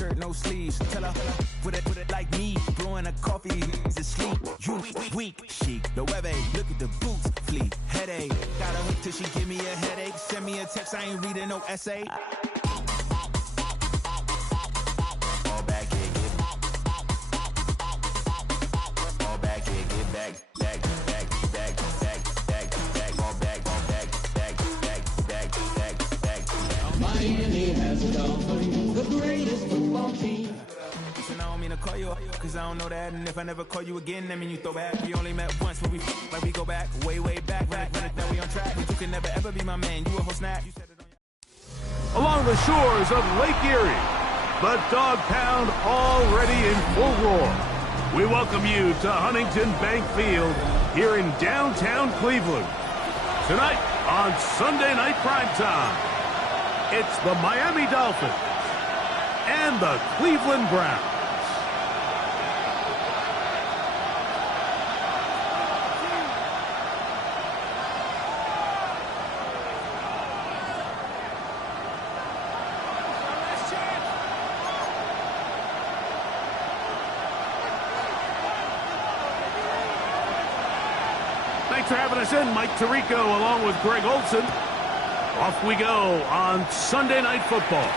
shirt, no sleeves. Tell her, put it like me. Blowing a coffee, he's asleep. You weak, chic. The webby, look at the boots, fleet. Headache, got a hook till she give me a headache. Send me a text, I ain't reading no essay. All back, yeah, all back, yeah, get back. Miami has a Dolphins, the greatest football team. Listen, I don't mean to call you, cause I don't know that. And if I never call you again, that mean you throw back. We only met once, but we like we go back, way back. Now we on track, but you can never ever be my man. You a whole snap. You said it on Along the shores of Lake Erie, the Dog Pound already in full roar. We welcome you to Huntington Bank Field here in downtown Cleveland. Tonight on Sunday Night Primetime, it's the Miami Dolphins and the Cleveland Browns. Thanks for having us in, Mike Tirico, along with Greg Olson. Off we go on Sunday Night Football.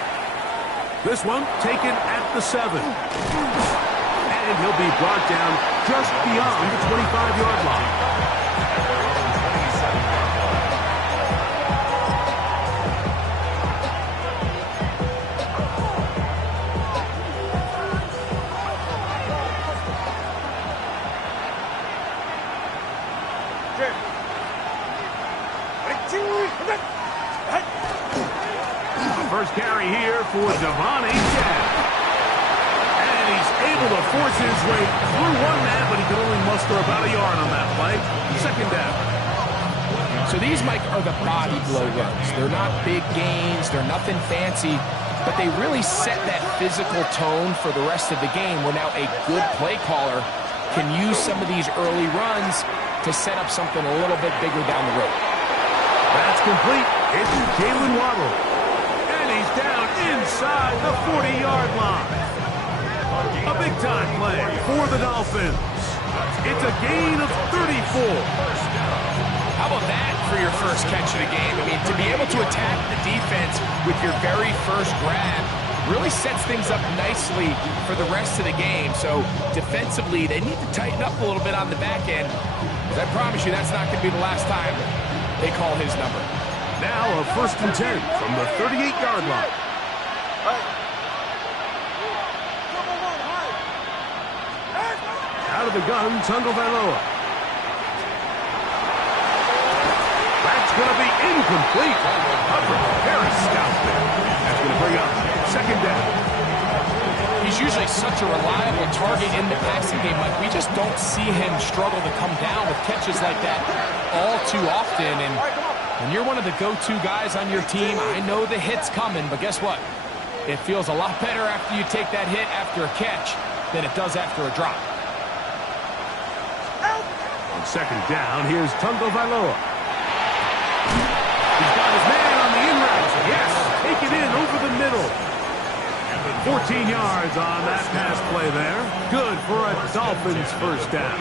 This one taken at the 7. And he'll be brought down just beyond the 25-yard line. First carry here for Devon Achane. And he's able to force his way through one man, but he can only muster about a yard on that play. Second down. So these, Mike, are the body blow runs. They're not big gains. They're nothing fancy. But they really set that physical tone for the rest of the game where now a good play caller can use some of these early runs to set up something a little bit bigger down the road. That's complete. It's Jalen Waddle. He's down inside the 40-yard line. A big-time play for the Dolphins. It's a gain of 34. How about that for your first catch of the game? I mean, to be able to attack the defense with your very first grab really sets things up nicely for the rest of the game. So defensively, they need to tighten up a little bit on the back end. I promise you that's not going to be the last time they call his number. Now a 1st and 10 from the 38-yard line. Out of the gun, Tagovailoa. That's going to be incomplete. Very stout there. That's going to bring up 2nd down. He's usually such a reliable target in the passing game. Like, we just don't see him struggle to come down with catches like that all too often. And when you're one of the go-to guys on your team, I know the hit's coming, but guess what? It feels a lot better after you take that hit after a catch than it does after a drop. On 2nd down, here's Tagovailoa. He's got his man on the in route. Yes, take it in over the middle. 14 yards on that pass play there. Good for a Dolphins 1st down.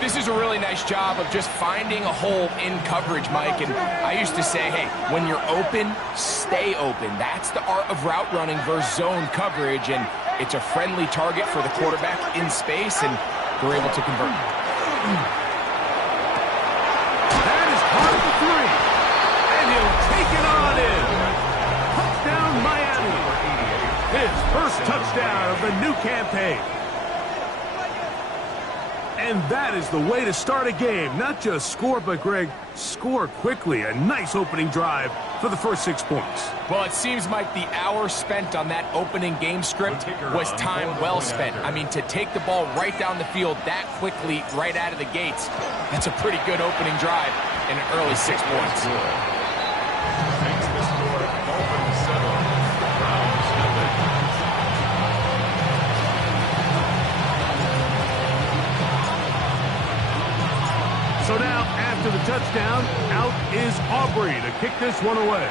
This is a really nice job of just finding a hole in coverage, Mike. And I used to say, hey, when you're open, stay open. That's the art of route running versus zone coverage. And it's a friendly target for the quarterback in space, and they're able to convert. That is hard for 3. And he'll take it on in. Touchdown, Miami. His first touchdown of the new campaign. And that is the way to start a game. Not just score, but, Greg, score quickly. A nice opening drive for the first 6 points. Well, it seems like the hour spent on that opening game script was time well spent. I mean, to take the ball right down the field that quickly right out of the gates, that's a pretty good opening drive in an early 6 points. So now, after the touchdown, out is Aubrey to kick this one away.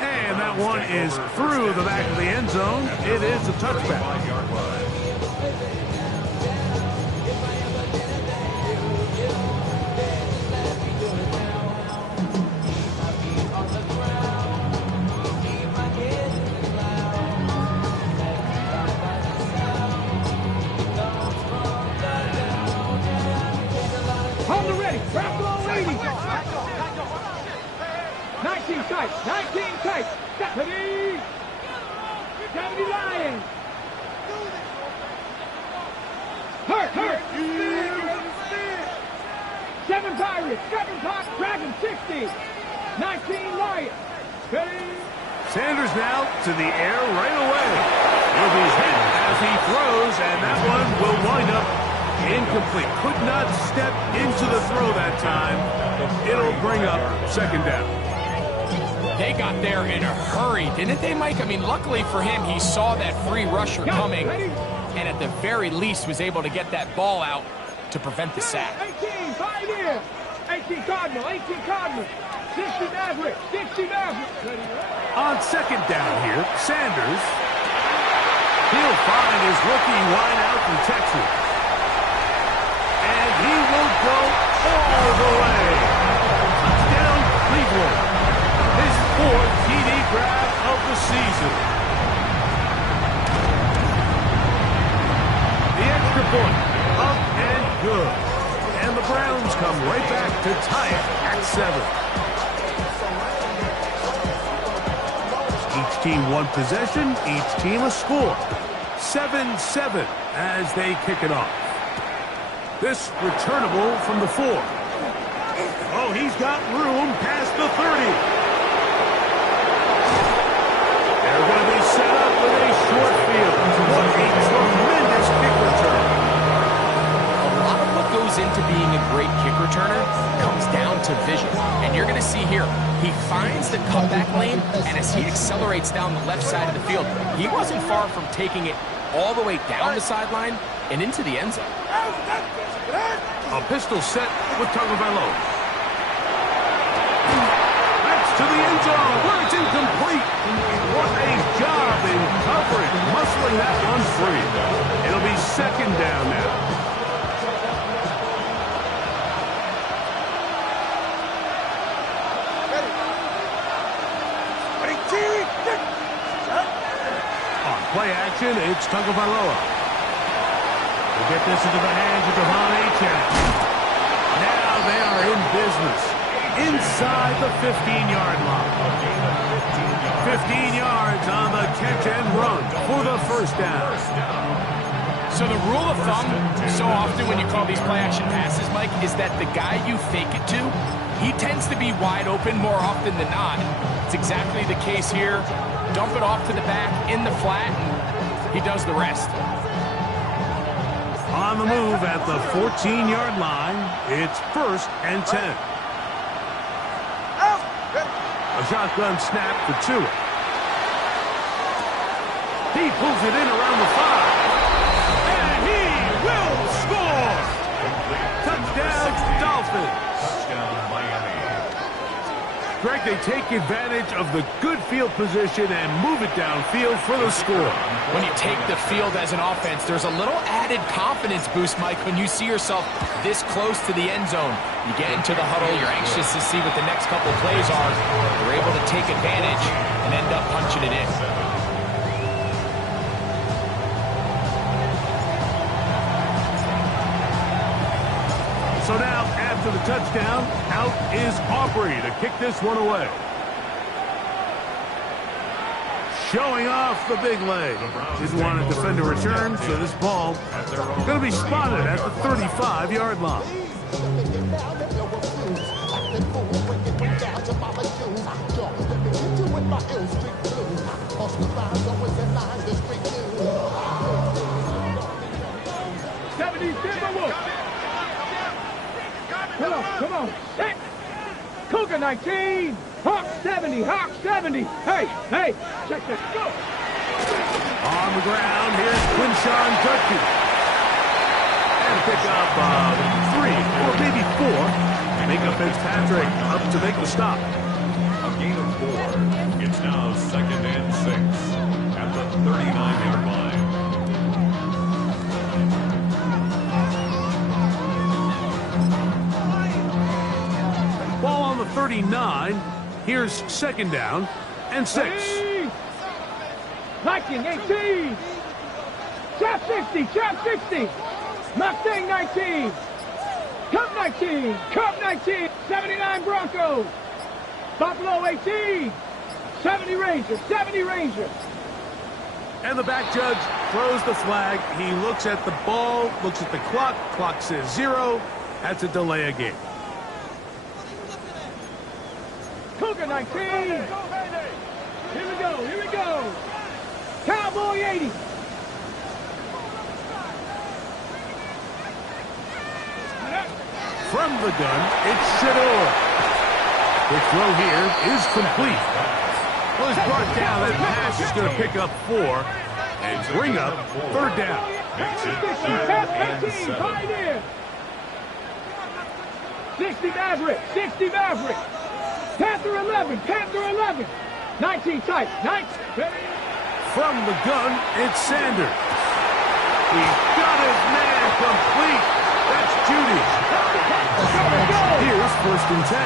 And that That one is through the back of the end zone. It is a touchback. Hold it ready. Wrap ball 80. 19 tight. 19 tight. 70. 70 Lions. Hurt. 7 Pirates. 7 Dragons. 60. 19 Lions. Ready. Sanders now to the air right away. He'll be hit as he throws, and that one will wind up incomplete. Could not step into the throw that time. It'll bring up second down. They got there in a hurry, didn't they, Mike? I mean, luckily for him, he saw that free rusher coming, and at the very least was able to get that ball out to prevent the sack. 18, 5 in. 18 Cardinal, 18 Cardinal. 60 Maverick, 60 Maverick. On second down here, Sanders. He'll find his rookie wideout from Texas. And he will go all the way. Touchdown, Cleveland. His 4th TD grab of the season. The extra point, up and good. And the Browns come right back to tie it at 7. Each team one possession, each team a score. 7-7 as they kick it off. This returnable from the 4. Oh, he's got room past the 30. They're going to be set up with a short field. What a tremendous kick return. A lot of what goes into being a great kick returner comes down to vision. And you're going to see here, he finds the cutback lane, and as he accelerates down the left side of the field, he wasn't far from taking it all the way down the sideline and into the end zone. A pistol set with Tagovailoa. That's to the end zone where it's incomplete. What a job in coverage, muscling that one free. It'll be second down now. On play action, it's Tagovailoa. We'll get this into the hands of Devon Achane. Now they are in business. Inside the 15-yard line. 15 yards on the catch and run for the first down. So the rule of thumb, so often when you call these play-action passes, Mike, is that the guy you fake it to, he tends to be wide open more often than not. It's exactly the case here. Dump it off to the back in the flat, and he does the rest. On the move at the 14-yard line, it's 1st and 10. A shotgun snap for Tua. He pulls it in around the 5. And he will score! Touchdown, Dolphins. Greg, they take advantage of the good field position and move it downfield for the score. When you take the field as an offense, there's a little added confidence boost, Mike, when you see yourself this close to the end zone. You get into the huddle, you're anxious to see what the next couple plays are. You're able to take advantage and end up punching it in. So now, after the touchdown, out is Aubrey to kick this one away. Showing off the big leg. Didn't want to defend a return, so this ball is going to be spotted at the 35-yard line. Come on. Hey. Cougar 19. Hawk 70. Hawk 70. Hey. Check this. Go. On the ground, here's Quinshawn Judkins. And pick up 3 or maybe 4. Micah Fitzpatrick up to make the stop. A gain of 4. It's now 2nd and 6 at the 39-yard line. Ball on the 39. Here's 2nd down and 6. 19, 18. Trap 60, trap 60. Mustang 19. Cup 19, Cup 19. 79 Broncos. Buffalo 18. 70 Rangers, 70 Rangers. And the back judge throws the flag. He looks at the ball, looks at the clock. Clock says 0. That's a delay of game. Cougar 19. Here we go, here we go. Cowboy 80. From the gun, it's Shador. The throw here is complete. Well, it's brought down. That pass is going to pick up 4 and bring up 3rd down. 15, Pioneer. 60 Maverick, 60 Maverick. Panther 11, Panther 11. 19 tight, 19. From the gun, it's Sanders. He's got his man complete. That's Judy. Here's 1st and 10.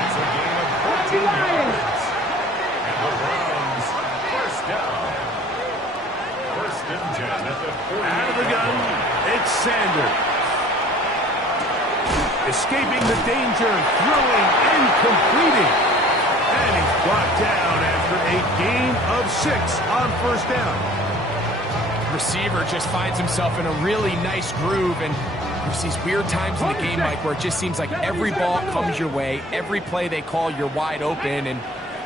It's a game of 14 yards. And the Browns, 1st down. 1st and 10 at the 40. Out of the gun, it's Sanders. Escaping the danger, throwing and completing. And he's brought down after a gain of 6 on 1st down. Receiver just finds himself in a really nice groove, and there's these weird times in the game, Mike, where it just seems like every ball comes your way, every play they call, you're wide open, and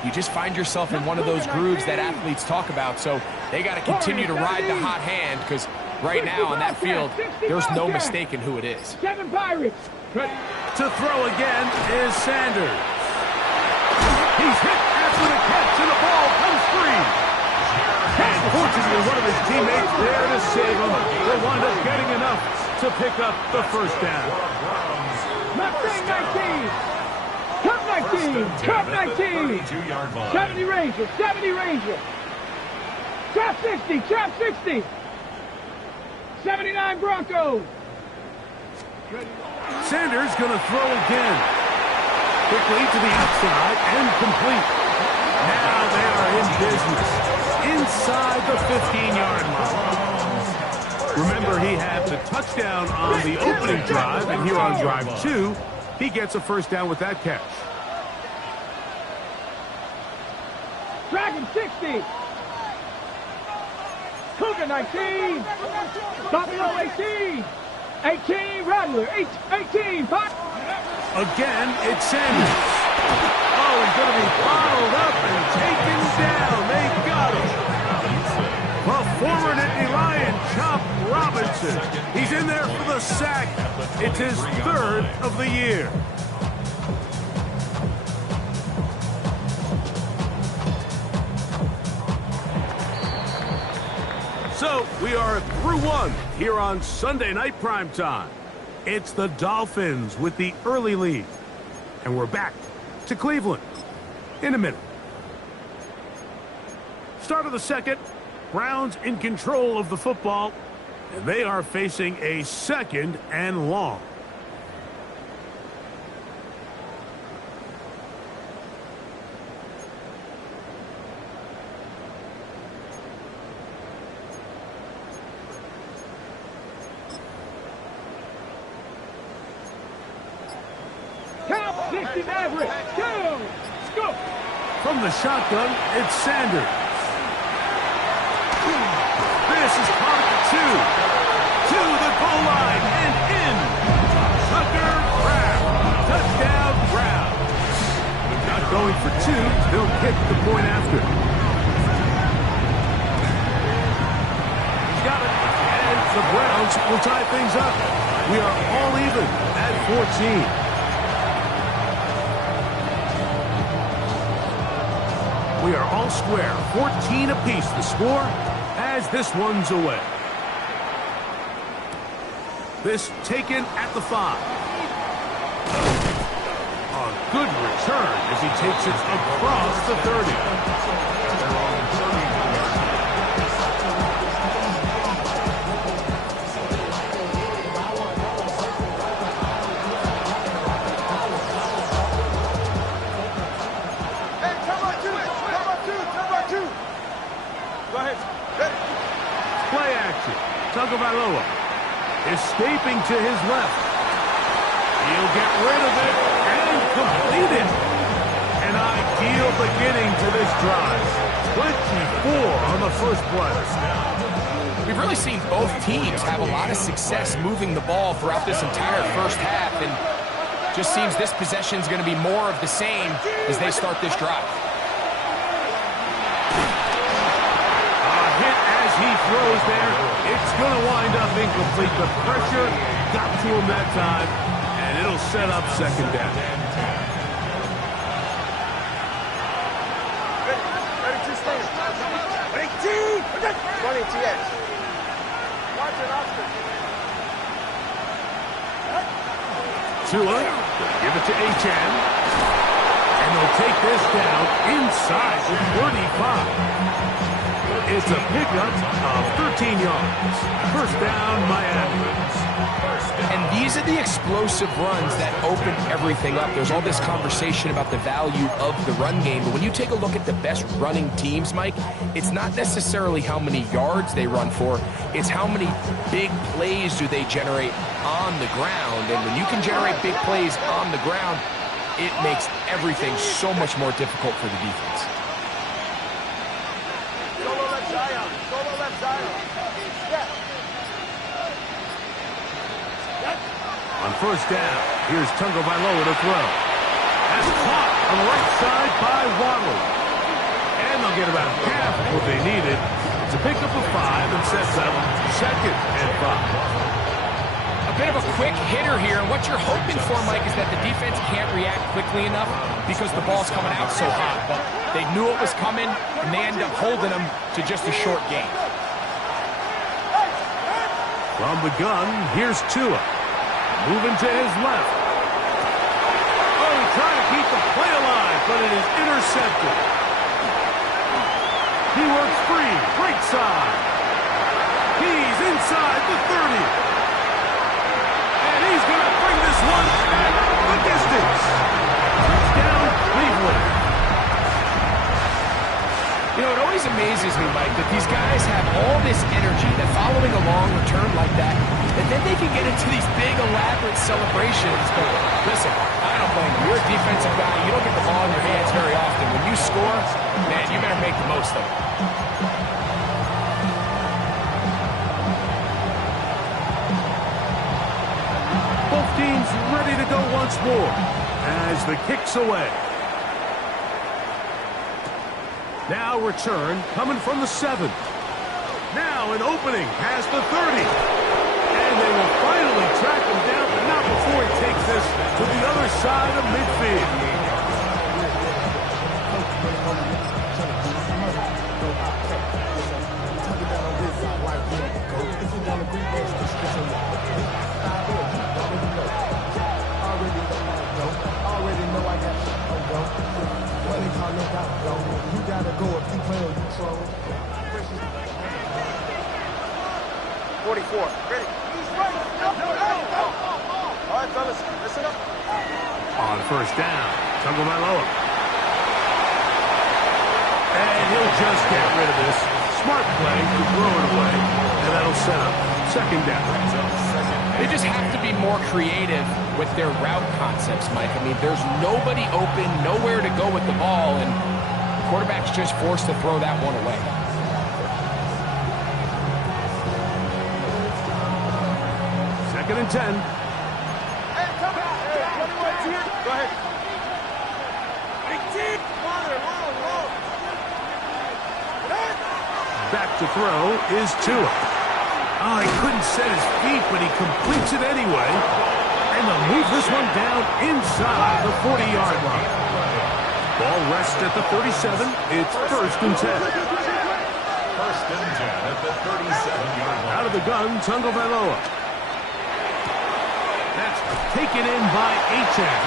you just find yourself in one of those grooves that athletes talk about. So they got to continue to ride the hot hand, because right now on that field, there's no mistaking who it is. 7 Pirates. To throw again is Sanders. He's hit after the catch, and the ball comes free. And fortunately, one of his teammates there to save him. Will wind up getting enough to pick up the 1st down. Mustang 19. Cup 19. Cup 19. 70 Rangers. 70 Rangers. Trap 60. Trap 60. 79 Broncos. Sanders going to throw again. Quickly to the outside and complete. Now they are in business. Inside the 15-yard line. Remember, he had the touchdown on the opening drive, and here on drive 2, he gets a 1st down with that catch. Dragon 60. Cougar 19. Buffalo 18. 18 Rattler. 18. 5. Again, it's Sanders. Oh, he's going to be bottled up and taken down. They got him. The former Nittany Lion, Chop Robinson. He's in there for the sack. It's his 3rd of the year. So, we are through 1 here on Sunday Night Primetime. It's the Dolphins with the early lead. And we're back to Cleveland in a minute. Start of the 2nd. Browns in control of the football. And they are facing a 2nd and long. Count 60 Maverick. Go. Scoop. From the shotgun, it's Sanders. This is part 2. To the goal line and in. Tucker Brown. Touchdown Brown. Not going for 2. They'll kick the point after. He's got it. And the Browns will tie things up. We are all even at 14. We are all square, 14 apiece the score as this one's away. This taken at the 5. A good return as he takes it across the 30. Play action. Tagovailoa escaping to his left. He'll get rid of it and complete it. An ideal beginning to this drive. 24 on the first play. We've really seen both teams have a lot of success moving the ball throughout this entire first half, and just seems this possession is going to be more of the same as they start this drive. He throws there. It's going to wind up incomplete. The pressure got to him that time, and it'll set up second down. Ready to stand. 18. Running TX. Watch it, Oscar. Tua, give it to Achane. And they'll take this down inside the 35. It's a pickup of 13 yards. First down, Miami. And these are the explosive runs that open everything up. There's all this conversation about the value of the run game, but when you take a look at the best running teams, Mike, it's not necessarily how many yards they run for, it's how many big plays do they generate on the ground. And when you can generate big plays on the ground, it makes everything so much more difficult for the defense. On first down, here's Tagovailoa to throw. That's caught on the right side by Waddle. And they'll get about half of what they needed. It's a pickup of 5 and sets up second and 5. A bit of a quick hitter here, and what you're hoping for, Mike, is that the defense can't react quickly enough because the ball's coming out so hot. But they knew it was coming, and they end up holding them to just a short gain. From the gun, here's Tua. Moving to his left. Oh, he's trying to keep the play alive, but it is intercepted. He works free, right side. He's inside the 30. And he's going to bring this one back the distance. Touchdown, Cleveland. You know, it always amazes me, Mike, that these guys have all this energy that following a long return like that, and then they can get into these big, elaborate celebrations. But listen, I don't blame you. You're a defensive guy. You don't get the ball in your hands very often. When you score, man, you better make the most of it. Both teams ready to go once more as the kick's away. Now return coming from the 7. Now an opening past the 30. And they will finally track him down, but not before he takes this to the other side of midfield. You gotta go if you play or you troll. 44. Ready. All right, fellas, listen up. On first down, Tagovailoa. And he'll just get rid of this. Smart play to throw it away, and that'll set up second down. They just have to be more creative with their route concepts, Mike. I mean, there's nobody open, nowhere to go with the ball, and the quarterback's just forced to throw that one away. Second and 10. Hey, come out. Hey, 21 here. Go ahead. 18. Long. Back to throw is Tua. Oh, he couldn't set his feet, but he completes it anyway. And they'll move this one down inside the 40-yard line. Ball rests at the 37. It's first and 10. First and 10 at the 37-yard line. Out of the gun, Tagovailoa. That's taken in by Achane.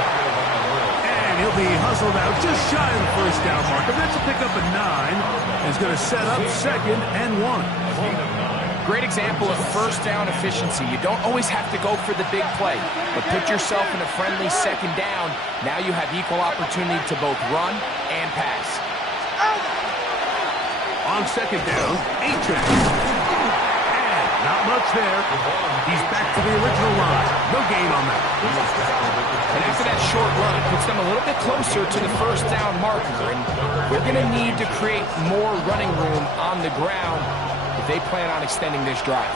And And he'll be hustled out just shy of the first down marker. That's a pick up a 9. And he's going to set up 2nd and 1. Great example of first down efficiency. You don't always have to go for the big play, but put yourself in a friendly 2nd down. Now you have equal opportunity to both run and pass. On 2nd down, 8-check. And not much there. He's back to the original line. No gain on that. And after that short run, it puts them a little bit closer to the first down marker. And they're going to need to create more running room on the ground if they plan on extending this drive.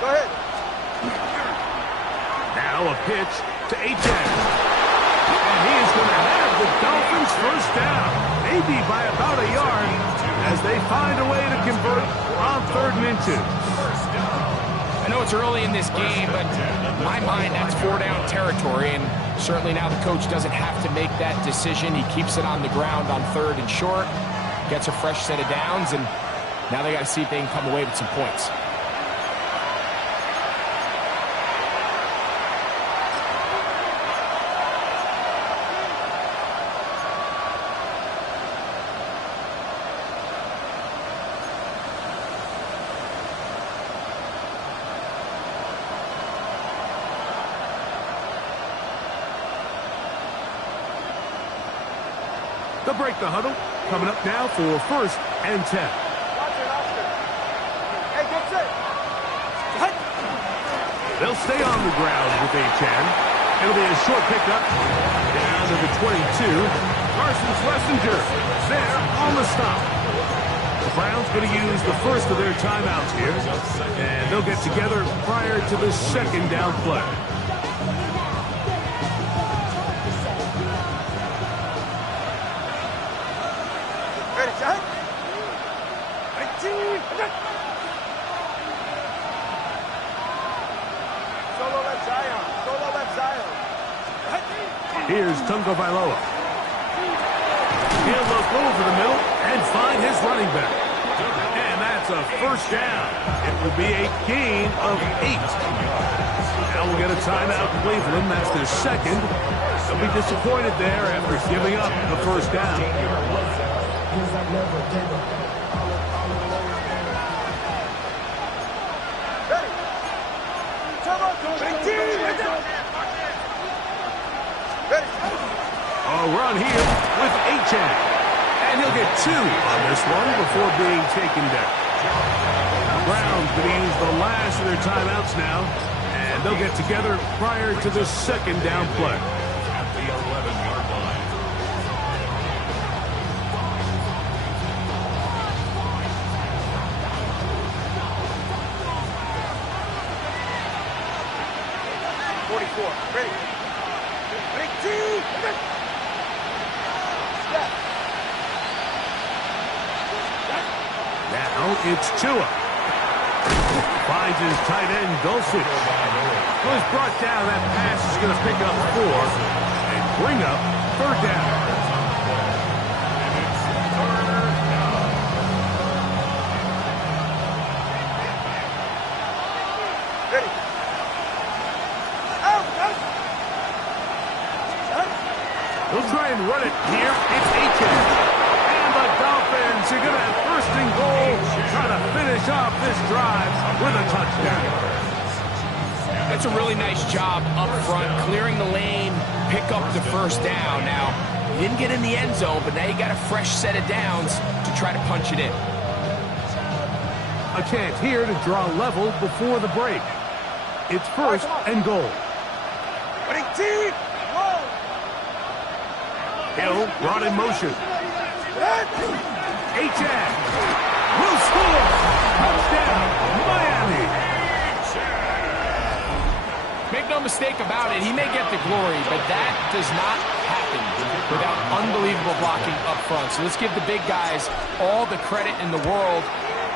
Go ahead. Now a pitch to 8-check. And he is going to have the Dolphins first down. Maybe by about a yard as they find a way to convert on 3rd and inches. I know it's early in this game, but in my mind, that's 4-down territory, and certainly now the coach doesn't have to make that decision. He keeps it on the ground on 3rd and short, gets a fresh set of downs, and now they got to see if they can come away with some points. They'll break the huddle. Coming up now for 1st and 10. Hey, get set. They'll stay on the ground with a 10. It'll be a short pickup down to the 22. Carson Schlesinger there on the stop. The Browns going to use the first of their timeouts here, and they'll get together prior to the 2nd down play. Here's Tungo Bailoa. He'll look over the middle and find his running back. And that's a first down. It will be a gain of 8. Now we'll get a timeout in Cleveland. That's their 2nd. They'll be disappointed there after giving up the first down. A run here with Achane. And he'll get 2 on this one before being taken down. The Browns going to use the last of their timeouts now, and they'll get together prior to the 2nd down play. At the 11-yard line. Now it's Tua. Finds his tight end, Dulcich. Was brought down. That pass is going to pick up 4 and bring up 3rd down. They'll try and run it here. It's Achane. And the Dolphins are going to have 1st and goal, trying to finish off this drive with a touchdown. That's a really nice job up front, clearing the lane, pick up the first down. Now, you didn't get in the end zone, but now you got a fresh set of downs to try to punch it in. A chance here to draw level before the break. It's 1st and goal. Hill brought in motion. Achane will score. Touchdown, Miami. Make no mistake about it, he may get the glory, but that does not happen without unbelievable blocking up front. So let's give the big guys all the credit in the world.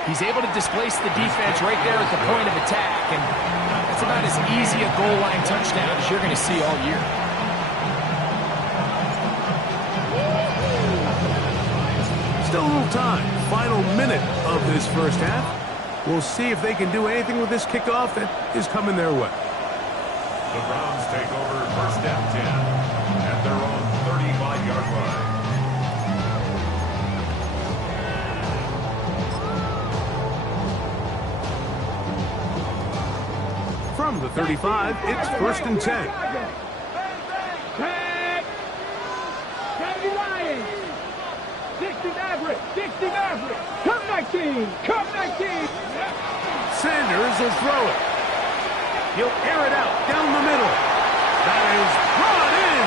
He's able to displace the defense right there at the point of attack, and that's about as easy a goal line touchdown as you're going to see all year. Still a little time. Final minute of this first half. We'll see if they can do anything with this kickoff that is coming their way. The Browns take over first and 10 at their own 35-yard line. From the 35, it's first and 10. Tag! 70 Lions! 60 Maverick! 60 Maverick! Come 19! Come 19! Sanders will throw it. He'll air it out down the middle. That is brought in.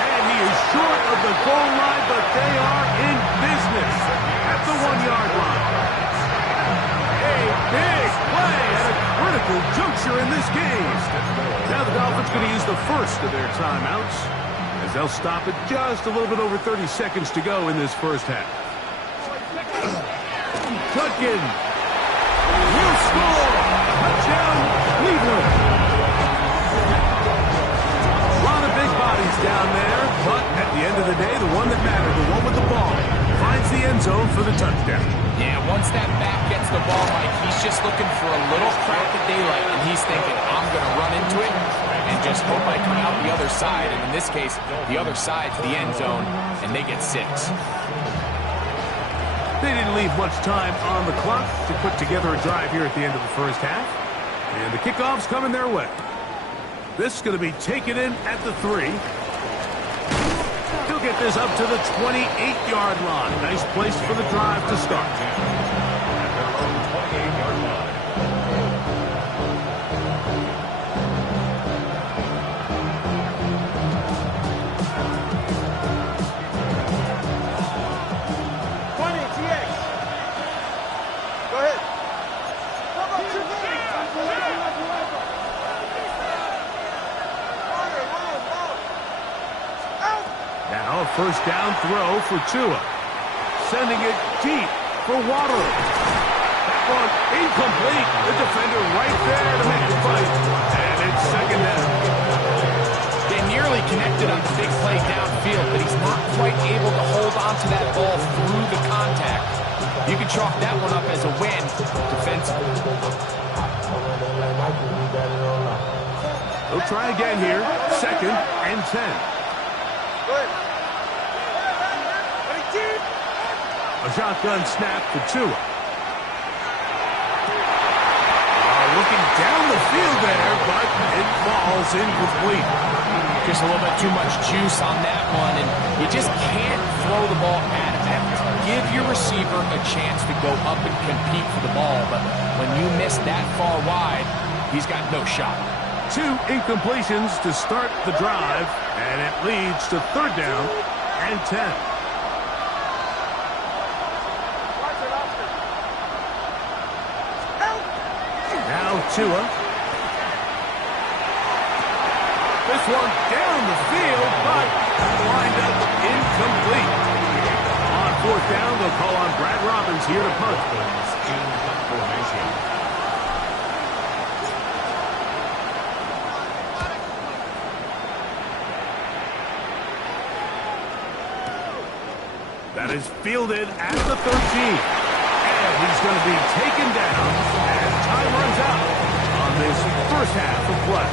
And he is short of the goal line, but they are in business at the 1-yard line. A big play at a critical juncture in this game. Now the Dolphins going to use the first of their timeouts as they'll stop it just a little bit over 30 seconds to go in this first half. Tutkin will score. Touchdown, Cleveland. A lot of big bodies down there, but at the end of the day, the one that mattered, the one with the ball, finds the end zone for the touchdown. Yeah, once that back gets the ball, Mike, he's just looking for a little crack of daylight, and he's thinking, I'm going to run into it and just hope I come out the other side. And in this case, the other side's the end zone, and they get 6. They didn't leave much time on the clock to put together a drive here at the end of the first half. And the kickoff's coming their way. This is going to be taken in at the 3. He'll get this up to the 28-yard line. Nice place for the drive to start. At their own 28-yard line. Now a first down throw for Tua. Sending it deep for Waddle. That one incomplete. The defender right there to make the fight. And it's second down. They nearly connected on the big play downfield, but he's not quite able to hold on to that ball through the contact. You can chalk that one up as a win defensively. They'll try again here. Second and 10. A shotgun snap for Tua. Looking down the field there, but it falls incomplete. Just a little bit too much juice on that one, and you just can't throw the ball at him. Give your receiver a chance to go up and compete for the ball, but when you miss that far wide, he's got no shot. 2 incompletions to start the drive, and it leads to third down and 10. Now Tua. This one down the field, but lined up incomplete. On fourth down, they'll call on Brad Robbins here to punt. That is fielded at the 13. And he's going to be taken down as time runs out on this first half of play.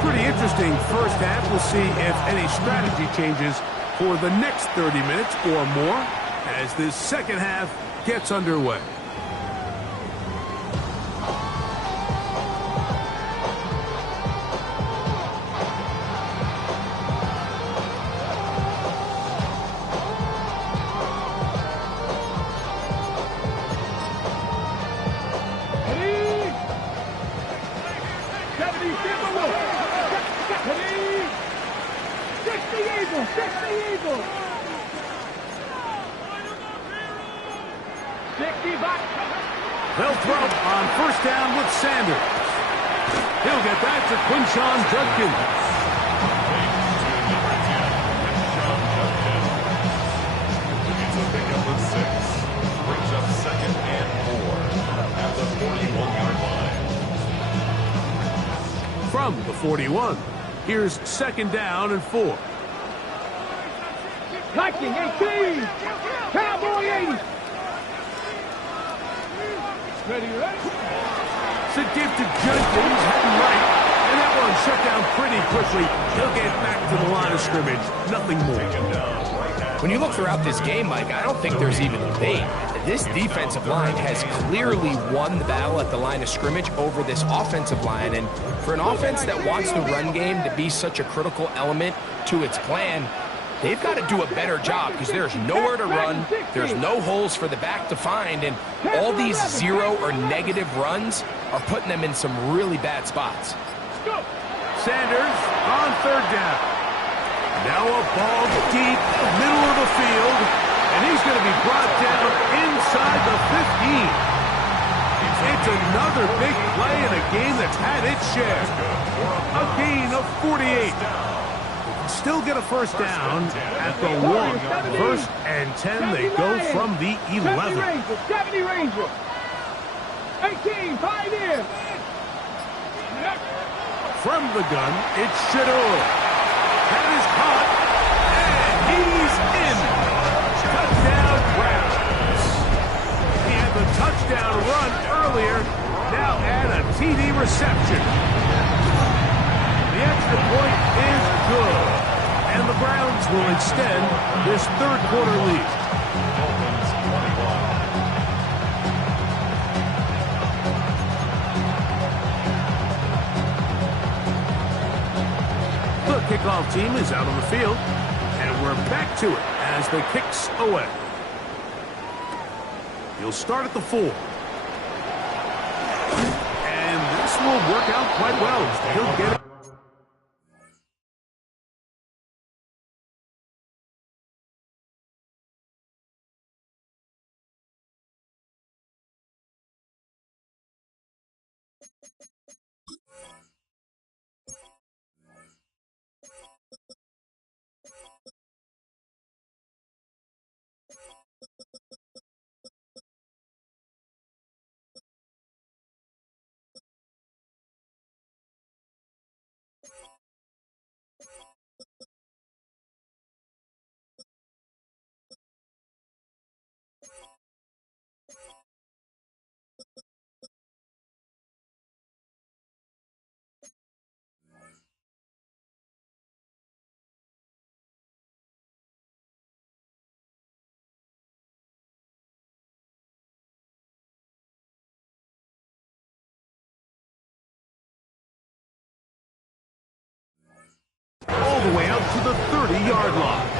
Pretty interesting first half. We'll see if any strategy changes for the next 30 minutes or more as this second half gets underway. They'll throw on first down with Sanders. He'll get that to Quinshon Judkins. It's a pickup of 6. Brings up second and 4 at the 41-yard line. From the 41, Here's 2nd down and 4. Liking 18. Cowboy 80. Ready, ready. It's a gift to Jenkins, heading right. And that one shut down pretty quickly. He'll get back to the line of scrimmage. Nothing more. When you look throughout this game, Mike, I don't think there's even debate. This defensive line has clearly won the battle at the line of scrimmage over this offensive line. And for an offense that wants the run game to be such a critical element to its plan, they've got to do a better job because there's nowhere to run, there's no holes for the back to find, and all these 0 or negative runs are putting them in some really bad spots. Sanders on 3rd down. Now a ball deep, middle of the field, and he's going to be brought down inside the 15. It's another big play in a game that's had its share. A gain of 48. Still get a 1st down at the 1. 1st and 10, they go from the 11. 70 Ranger. 18, 5 in. From the gun, it's Doodoo. That is caught, and he's in. Touchdown, Browns. He had the touchdown run earlier, now add a TD reception. The extra point is good, and the Browns will extend this 3rd quarter lead. The kickoff team is out on the field, and we're back to it as the kick's away. He'll start at the 4. And this will work out quite well. He'll get it. All the way out to the 30-yard line.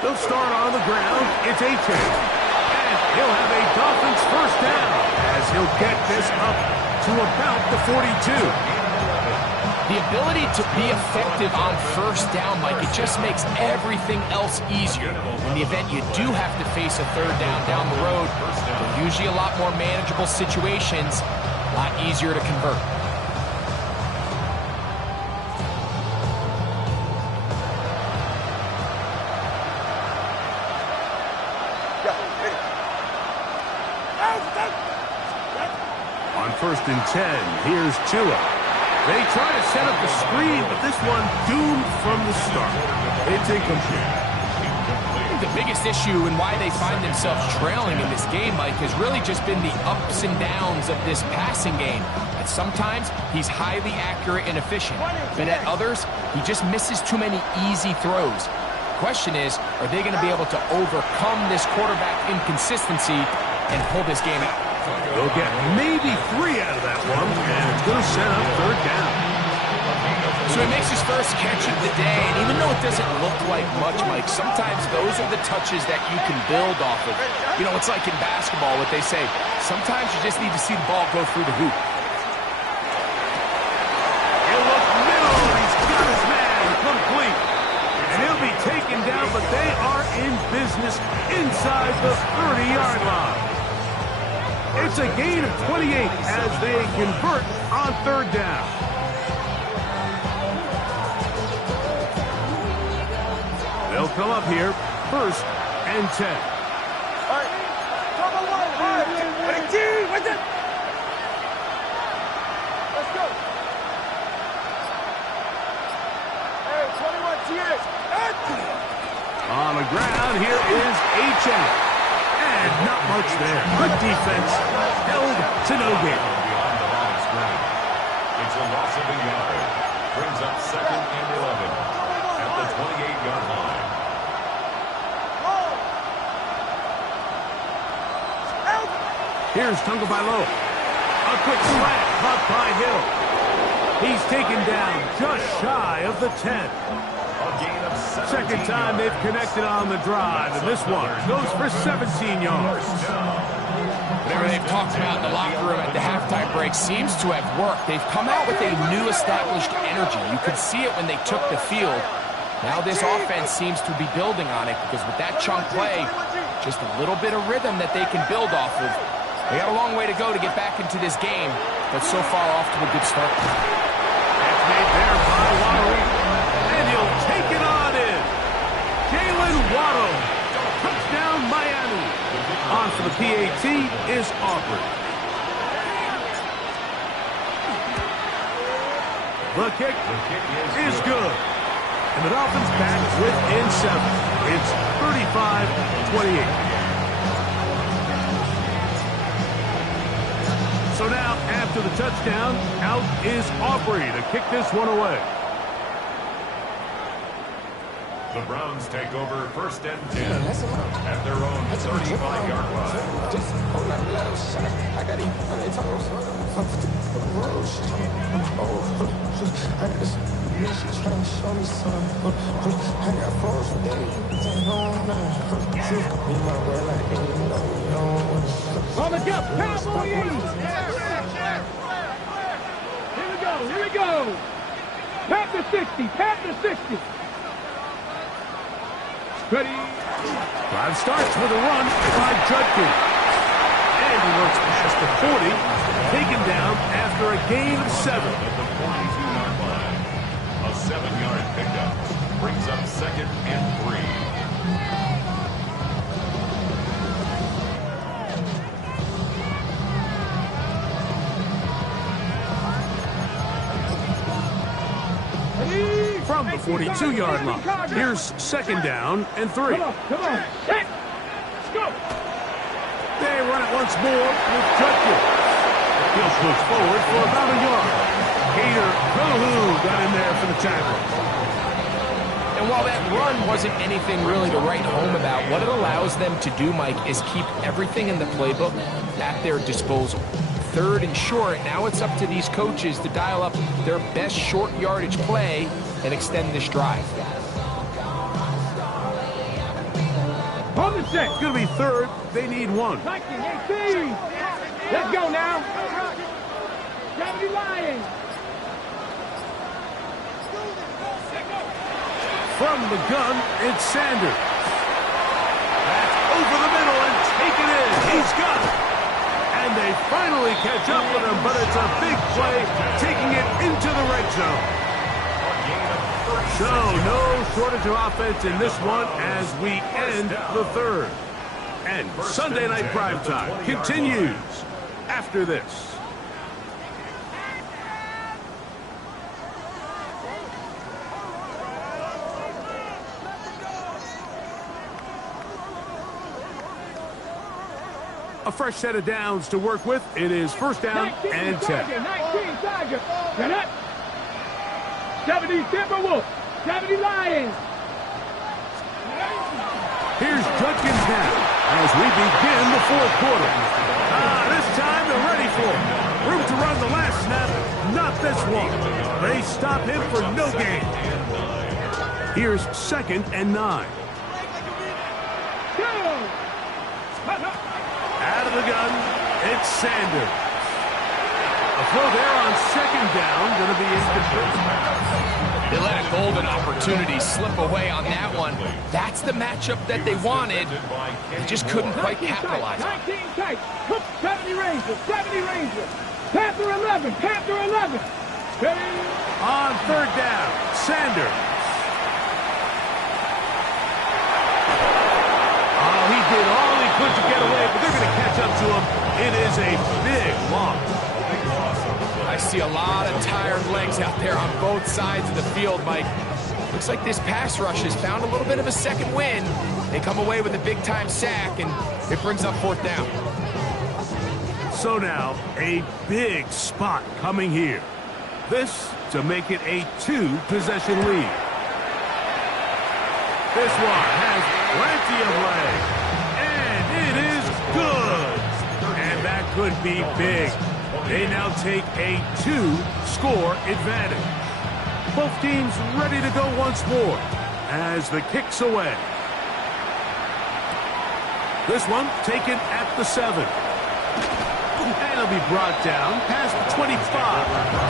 They'll start on the ground. It's A-Chain. And he'll have a Dolphins 1st down as he'll get this up to about the 42. The ability to be effective on 1st down, Mike, it just makes everything else easier. In the event you do have to face a 3rd down the road, they're usually a lot more manageable situations, a lot easier to convert. On 1st and 10, here's Tua. They try to set up the screen, but this one doomed from the start. It's incomplete. The biggest issue and why they find themselves trailing in this game, Mike, has really just been the ups and downs of this passing game. At sometimes, he's highly accurate and efficient, but at others, he just misses too many easy throws. The question is, are they going to be able to overcome this quarterback inconsistency and pull this game out? They'll get maybe 3 out of that one, and it's going to set up 3rd down. So he makes his first catch of the day, and even though it doesn't look like much, Mike, sometimes those are the touches that you can build off of. You know, it's like in basketball, what they say, sometimes you just need to see the ball go through the hoop. He'll look middle, in business inside the 30-yard line. It's a gain of 28 as they convert on third down. They'll come up here, 1st and 10. All right. Trouble one. All right. What's it? Let's go. Hey, 21 TH. On the ground, here is H.M. And not much there. Good defense. Held to no gain. Beyond the line of scrimmage. It's a loss of a yard. Brings up 2nd and 11 at the 28-yard line. Here's Tungabailoa. A quick slant caught by Hill. He's taken down just shy of the 10. Second time they've connected on the drive, and this one goes for 17 yards. Whatever they've talked about in the locker room at the halftime break seems to have worked. They've come out with a new established energy. You could see it when they took the field. Now this offense seems to be building on it because with that chunk play, just a little bit of rhythm that they can build off of. They got a long way to go to get back into this game, but so far off to a good start. That's made there by Waddle, and he'll take it on in. Jalen Waddle, touchdown Miami. On for the PAT is Aubrey. The kick is good. And the Dolphins back within 7. It's 35-28. So now, after the touchdown, out is Aubrey to kick this one away. The Browns take over 1st and 10 at their own 35-yard line. On the jump, Cowboys! Here we go! Pat the 60! Ready? Drive starts with a run by Judkins. And he works past the 40, taken down after a gain of 7. At the 42-yard line, a 7-yard pickup brings up 2nd and 3. From the 42-yard line, here's 2nd down and 3. Come on. Set. Let's go. They run it once more with Judkins. The field moves forward for about a yard. Gator Kohu got in there for the tackle. And while that run wasn't anything really to write home about, what it allows them to do, Mike, is keep everything in the playbook at their disposal. 3rd and short, now it's up to these coaches to dial up their best short yardage play and extend this drive. On the set. It's going to be 3rd. They need 1. 19, 18. Let's go now. 70 Lions. From the gun, it's Sanders. That's over the middle and taken in. He's got it. And they finally catch up with him, but it's a big play, taking it into the red zone. So no shortage of offense in this one as we end the 3rd. And Sunday Night Primetime continues after this. A fresh set of downs to work with. It is 1st down and 10. 19 Tiger. Get up. 70 Timberwolves. 70 Lions. Here's Judkins now as we begin the 4th quarter. This time they're ready for it. Room to run the last snap. Not this one. They stop him for no gain. Here's 2nd and 9. Out of the gun, it's Sanders. A throw there on 2nd down, going to be incomplete. They let a golden opportunity slip away on that one. That's the matchup that they wanted. They just couldn't quite capitalize on it. 19 tight. 70 Rangers. 70 Rangers. Panther 11. Panther 11. On third down, Sanders. Oh, he did all he could to get away, but they're going to catch up to him. It is a big loss. I see a lot of tired legs out there on both sides of the field, Mike. Looks like this pass rush has found a little bit of a second wind. They come away with a big-time sack, and it brings up fourth down. So now, a big spot coming here. This to make it a 2-possession lead. This one has plenty of legs, and it is good. And that could be big. They now take a 2-score advantage. Both teams ready to go once more as the kick's away. This one taken at the 7. And it'll be brought down past the 25.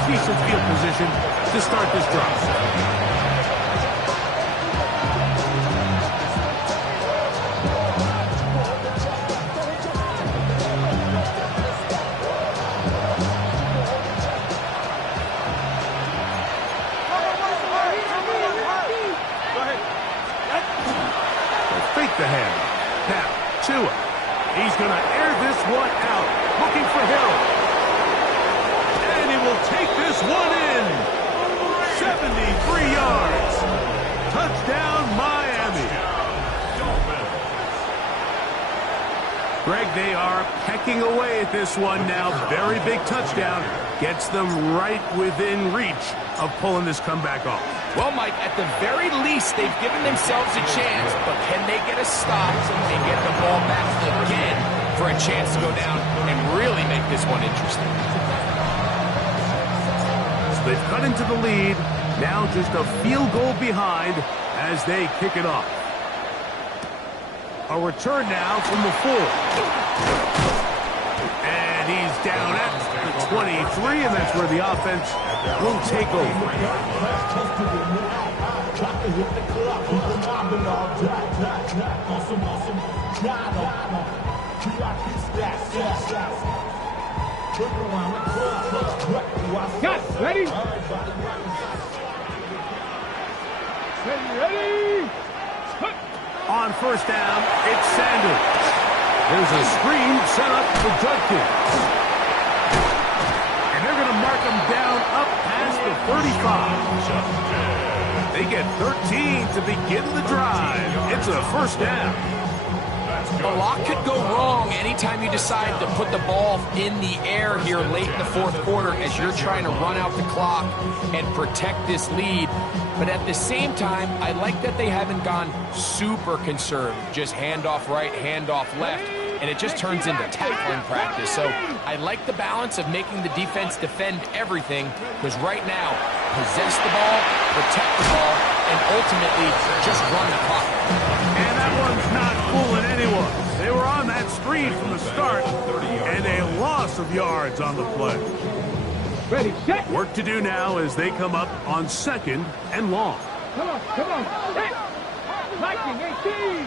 Decent field position to start this drive. The hand. Now, Tua. He's going to air this one out. Looking for Hill. And he will take this one in. 73 yards. Touchdown, Miami. Greg, they are pecking away at this one now. Very big touchdown. Gets them right within reach of pulling this comeback off. Well, Mike, at the very least, they've given themselves a chance, but can they get a stop and get the ball back again for a chance to go down and really make this one interesting? So they've cut into the lead, now just a field goal behind as they kick it off. A return now from the 4. And he's down at the 23, and that's where the offense will take over. Got it. Ready? Ready? On first down, it's Sanders. There's a screen set up for Judkins. And they're going to mark him down up past the 35. They get 13 to begin the drive. It's a first down. A lot could go wrong anytime you decide to put the ball in the air here late in the fourth quarter as you're trying to run out the clock and protect this lead. But at the same time, I like that they haven't gone super conservative. Just handoff right, handoff left, and it just turns into tackling practice. So I like the balance of making the defense defend everything, because right now, possess the ball, protect the ball, and ultimately just run the clock. And that one's not fooling anyone. They were on that screen from the start, and a loss of yards on the play. Ready, set. Work to do now as they come up on 2nd and long. Come on, come on. Set. Viking, 18.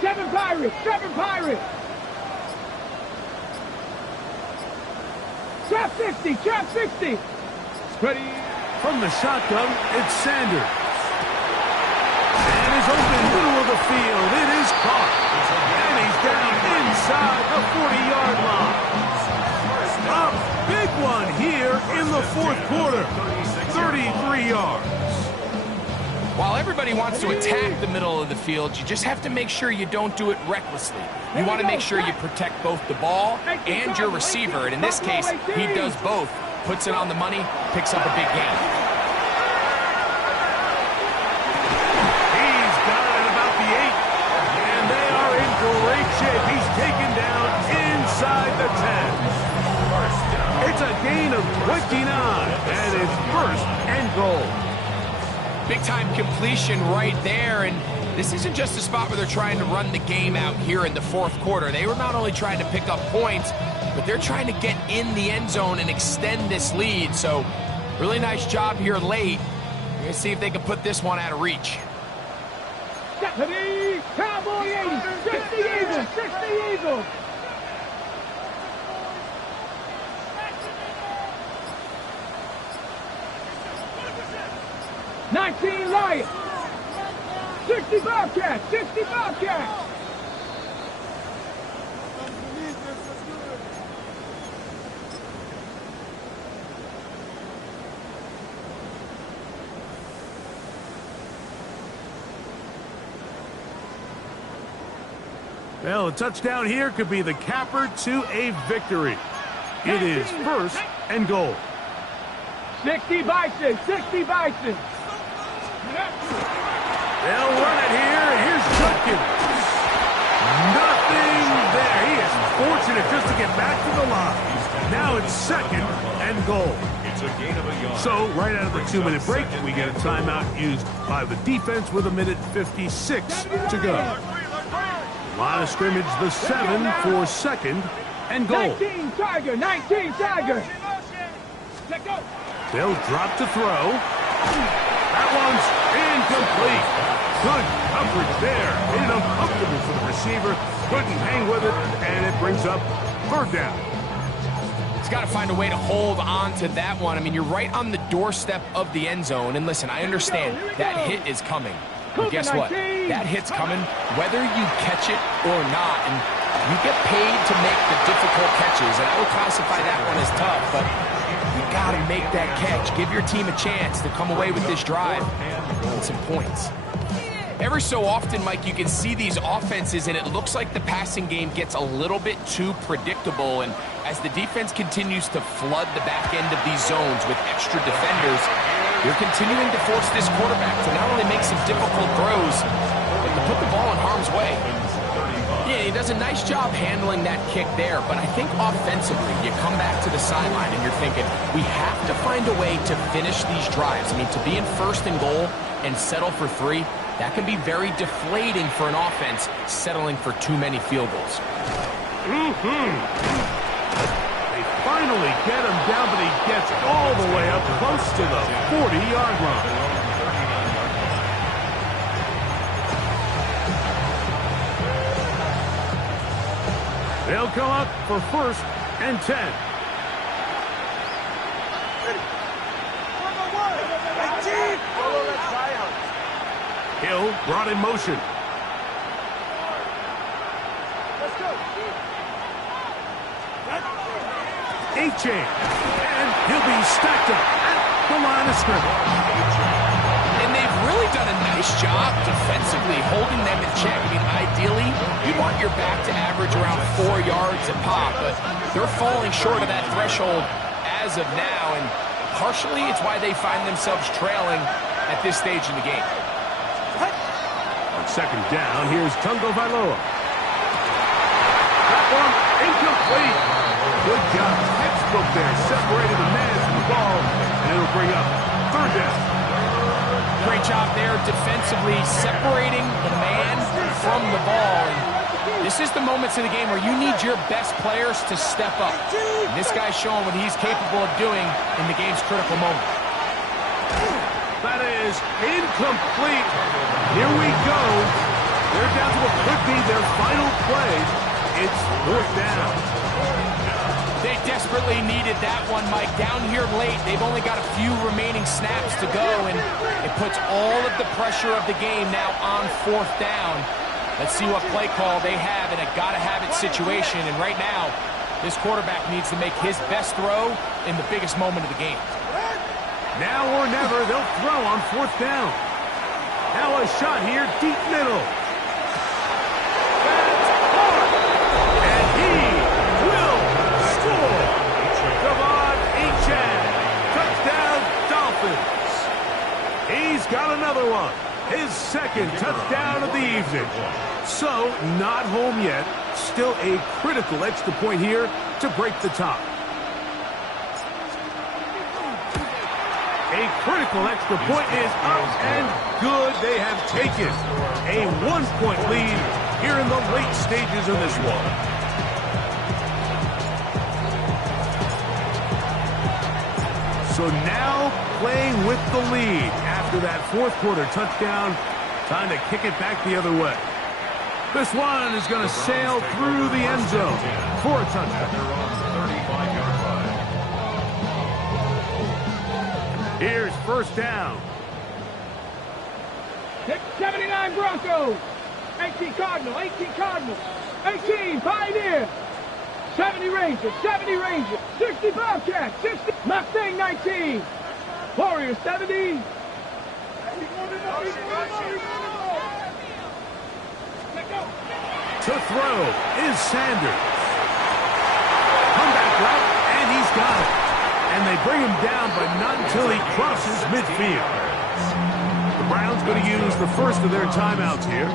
7 Pirates, 7 Pirates. Trap 60, trap 60. Ready. From the shotgun, it's Sanders. And is open middle of the field. It is caught. And he's down inside the 40-yard line. A big one here in the fourth quarter. 33 yards. While everybody wants to attack the middle of the field, you just have to make sure you don't do it recklessly. You want to make sure you protect both the ball and your receiver. And in this case, he does both. Puts it on the money, picks up a big gain. He's got it about the 8. And they are in great shape. He's taken down inside the 10. It's a gain of 29. And it's first and goal. Big-time completion right there, and this isn't just a spot where they're trying to run the game out here in the fourth quarter. They were not only trying to pick up points, but they're trying to get in the end zone and extend this lead. So really nice job here late. We're going to see if they can put this one out of reach. Stephanie, Cowboy 80, 60 Eagles, 60 Eagles. $19 Lions, 60 Bobcats, 60 Bobcats. Well, a touchdown here could be the capper to a victory. It is 1st and goal. 60 Bison, 60 Bison. They'll run it here. Here's Judkins. Nothing there. He is fortunate just to get back to the line. Now it's 2nd and goal. It's a gain of a yard. So, right out of the 2-minute break, we get a timeout used by the defense with 1:56 to go. Line of scrimmage, the 7 for 2nd and goal. 19 Tiger, 19 Tiger. Let go. They'll drop to throw. That one's incomplete. Good coverage there. Made it uncomfortable for the receiver. Couldn't hang with it, and it brings up 3rd down. He's got to find a way to hold on to that one. I mean, you're right on the doorstep of the end zone. And listen, I understand that hit is coming. But guess what? That hit's coming whether you catch it or not. And you get paid to make the difficult catches. And I would classify that one as tough, but you got to make that catch. Give your team a chance to come away with this drive and some points. Every so often, Mike, you can see these offenses, and it looks like the passing game gets a little bit too predictable. And as the defense continues to flood the back end of these zones with extra defenders, you're continuing to force this quarterback to not only make some difficult throws, but to put the ball in harm's way. Yeah, he does a nice job handling that kick there, but I think offensively, you come back to the sideline and you're thinking, we have to find a way to finish these drives. I mean, to be in 1st and goal and settle for 3, that can be very deflating for an offense settling for too many field goals. They finally get him down, but he gets all the way up close to the 40-yard line. They'll come up for 1st and 10. Hill brought in motion. A-chain. And he'll be stacked up at the line of scrimmage. And they've really done a nice job defensively holding them in check. I mean, ideally, you want your back to average around 4 yards a pop, but they're falling short of that threshold as of now, and partially it's why they find themselves trailing at this stage in the game. On 2nd down, here's Tungo Vailoa. That one incomplete. Good job. Textbook there. Separated the man from the ball, and it'll bring up 3rd down. Great job there defensively, separating the man from the ball. And this is the moments of the game where you need your best players to step up. And this guy's showing what he's capable of doing in the game's critical moment. That is incomplete. Here we go. They're down to what could be their final play. It's 4th down. They desperately needed that one, Mike. Down here late, they've only got a few remaining snaps to go, and it puts all of the pressure of the game now on 4th down. Let's see what play call they have in a gotta-have-it situation, and right now, this quarterback needs to make his best throw in the biggest moment of the game. Now or never, they'll throw on 4th down. Now a shot here, deep middle. That's hard. And he will score. Devon Achane. Touchdown, Dolphins. He's got another one. His 2nd touchdown of the evening. So, not home yet. Still a critical extra point here to break the tie. A critical extra point is up and good. They have taken a 1-point lead here in the late stages of this one. So now playing with the lead after that fourth quarter touchdown. Time to kick it back the other way. This one is going to sail through the end zone for a touchdown. Here's first down. Hit 79 Broncos. 18 Cardinal, 18 Cardinal. 18 Pioneer. 70 Rangers, 70 Rangers. 60 Bobcats, 60 Mustang 19. Warriors 70. To throw is Sanders. Comeback route, and he's got it. And they bring him down, but not until he crosses midfield. The Browns going to use the first of their timeouts here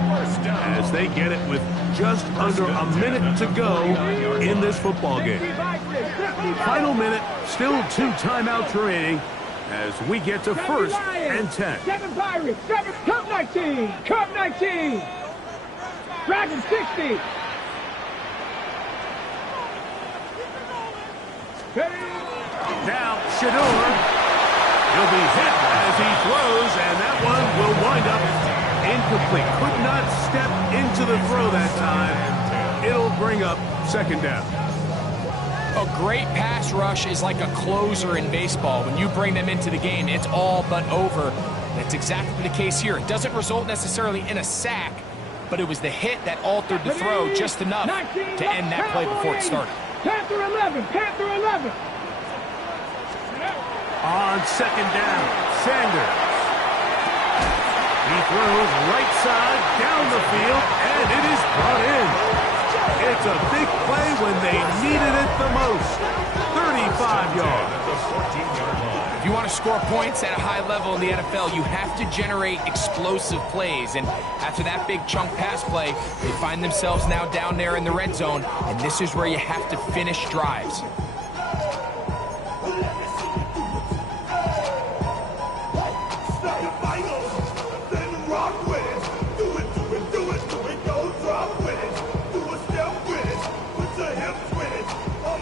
as they get it with just under a minute to go in this football game. Final minute, still 2 timeouts remaining as we get to first and 10. 7 Pirates, 7 Cub 19, Cub 19. Dragon 60. Now, Shador, he'll be hit as he throws, and that one will wind up incomplete. Could not step into the throw that time. It'll bring up second down. A great pass rush is like a closer in baseball. When you bring them into the game, it's all but over. That's exactly the case here. It doesn't result necessarily in a sack, but it was the hit that altered the throw just enough to end that play before it started. Panther 11, Panther 11. On second down, Sanders. He throws right side down the field, and it is brought in. It's a big play when they needed it the most. 35 yards. If you want to score points at a high level in the NFL, you have to generate explosive plays. And after that big chunk pass play, they find themselves now down there in the red zone. And this is where you have to finish drives.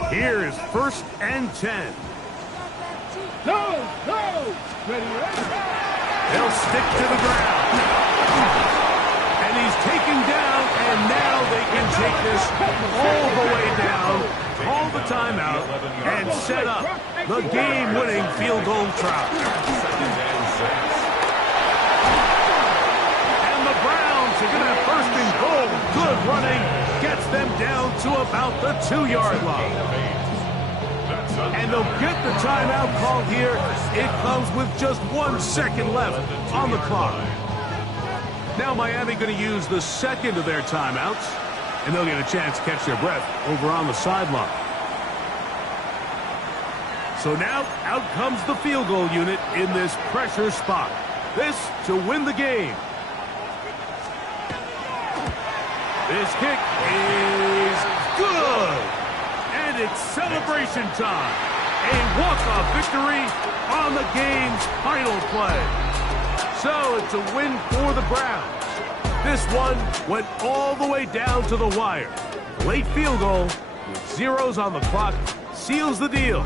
Here is first and 10. No, no. Ready, ready. They'll stick to the ground. And he's taken down, and now they can take this all the way down, call the timeout, and set up the game-winning field goal try. And the Browns are going to have first and goal. Good running gets them down to about the 2-yard line. And they'll get the timeout called here. It comes with just 1 second left on the clock. Now Miami going to use the second of their timeouts, and they'll get a chance to catch their breath over on the sideline. So now out comes the field goal unit in this pressure spot. This to win the game. This kick is good. And it's celebration time. A walk-off victory on the game's final play. So it's a win for the Browns. This one went all the way down to the wire. Late field goal with zeros on the clock seals the deal.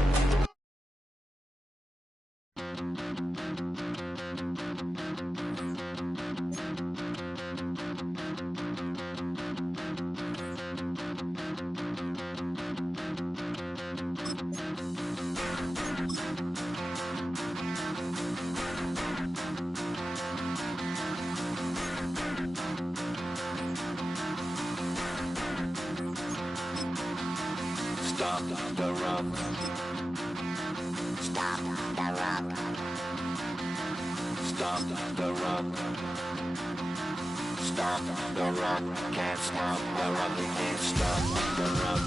Stop the run. Stop the run. Stop the run. Stop the run. Can't stop the run. You can't stop the run.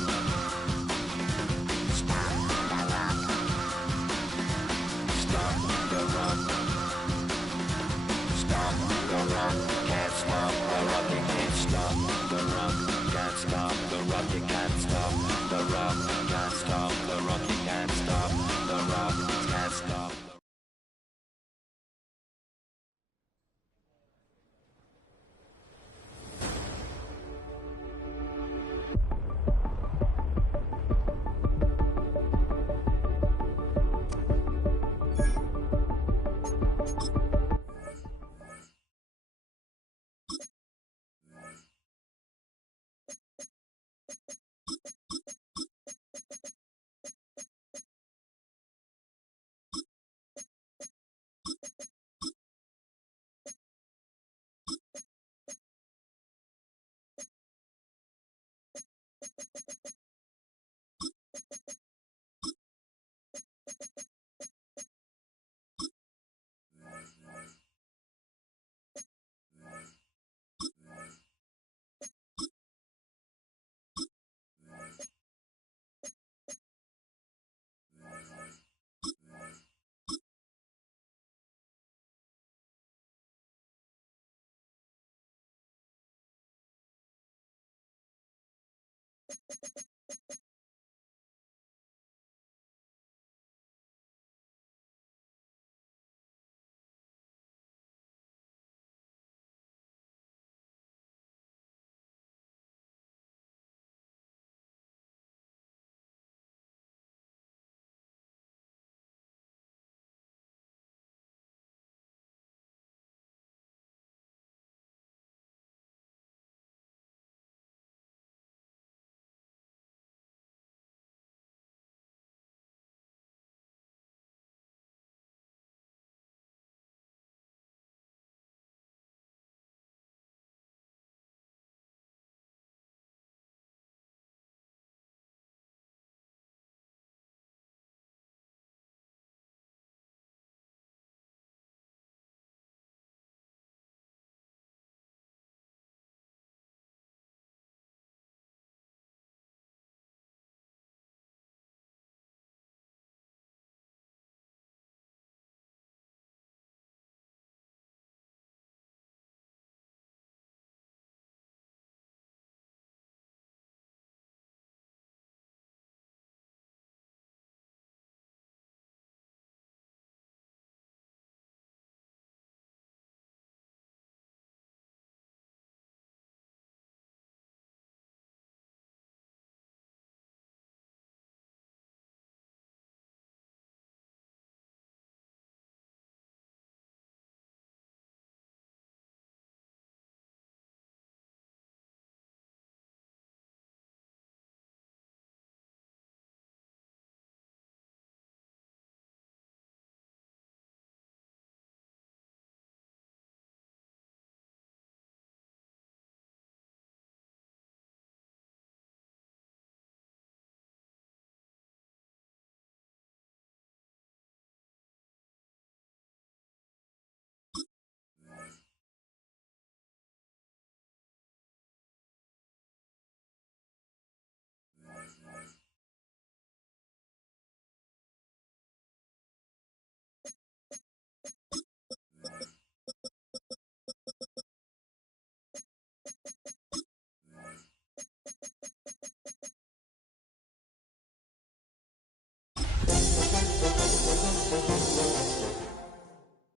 Stop the run. Stop the run. Stop the run. Can't stop the run. You can't stop the run. Can't stop the run. You can't stop the run. Can't stop the run. You can't stop the run. Can't stop.